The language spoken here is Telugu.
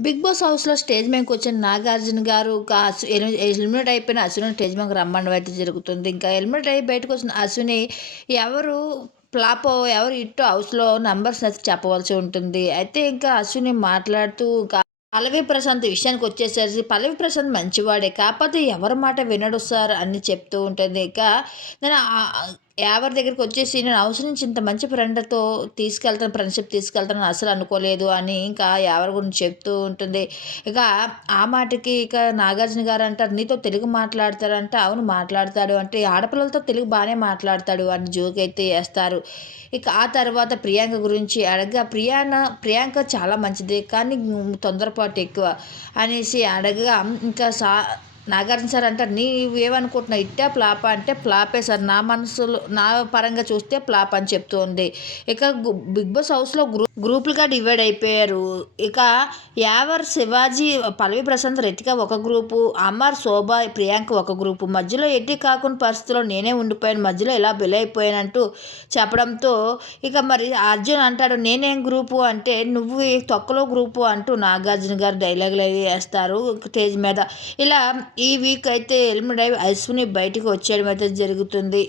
బిగ్ బాస్ హౌస్‌లో స్టేజ్ మీదకి వచ్చిన నాగార్జున గారు ఒక ఎలిమినేట్ అయిపోయిన అశ్విని స్టేజ్ మీదకి రమ్మని అయితే జరుగుతుంది. ఇంకా ఎలిమినేట్ అయ్యి బయటకొచ్చిన అశ్విని ఎవరు ఫ్లాపో, ఎవరు ఇట్టు హౌస్‌లో నంబర్స్ అయితే చెప్పవలసి ఉంటుంది. అయితే ఇంకా అశ్విని మాట్లాడుతూ ఇంకా పల్లవి ప్రశాంత్ విషయానికి వచ్చేసరికి పల్లవి ప్రశాంత్ మంచివాడే. కాకపోతే ఎవరి మాట వినడు సార్ అని చెప్తూ ఉంటుంది. ఇక నేను ఎవరి దగ్గరికి వచ్చేసి నేను అవసరం నుంచి ఇంత మంచి ఫ్రెండ్‌తో తీసుకెళ్తాను ఫ్రెండ్‌షిప్ తీసుకెళ్తానని అసలు అనుకోలేదు అని ఇంకా ఎవరి గురించి చెప్తూ ఉంటుంది. ఇక ఆ మాటకి ఇక నాగార్జున గారు అంటారు, "నీతో తెలుగు మాట్లాడతాడంటే" అవును మాట్లాడతాడు. అంటే ఆడపిల్లలతో తెలుగు బాగానే మాట్లాడతాడు అని జోక్ అయితే వేస్తారు ఇక ఆ తర్వాత ప్రియాంక గురించి అడగగా ప్రియాన ప్రియాంక చాలా మంచిది కానీ తొందరపాటు ఎక్కువ అనేసి అడగగా ఇంకా సా నాగార్జున సార్ అంటారు, "నీవేమనుకుంటున్నావు ఇట్టే ప్లాప అంటే ఫ్లాపే సార్. నా మనసులో నా పరంగా చూస్తే ఫ్లాప్ అని చెప్తోంది. ఇక బిగ్ బాస్ హౌస్‌లో గ్రూప్ గ్రూపులుగా డివైడ్ అయిపోయారు. ఇక యావర్, శివాజీ, పల్లవి ప్రశాంత్, రితిక ఒక గ్రూపు, అమర్, శోభ, ప్రియాంక ఒక గ్రూపు. మధ్యలో ఎట్టి కాకుండా పరిస్థితిలో నేనే ఉండిపోయాను. మధ్యలో ఇలా బలైపోయానంటూ చెప్పడంతో ఇక మరి అర్జున్ అంటాడు, "నేనేం గ్రూపు" అంటే, "నువ్వు తొక్కలో గ్రూపు" అంటూ నాగార్జున గారు డైలాగులు అవి వేస్తారు స్టేజ్ మీద. ఇలా ఈ వీక్ అయితే ఎల్మ్ డైవ్ అశ్విని బయటికి వచ్చేయడం అయితే జరుగుతుంది.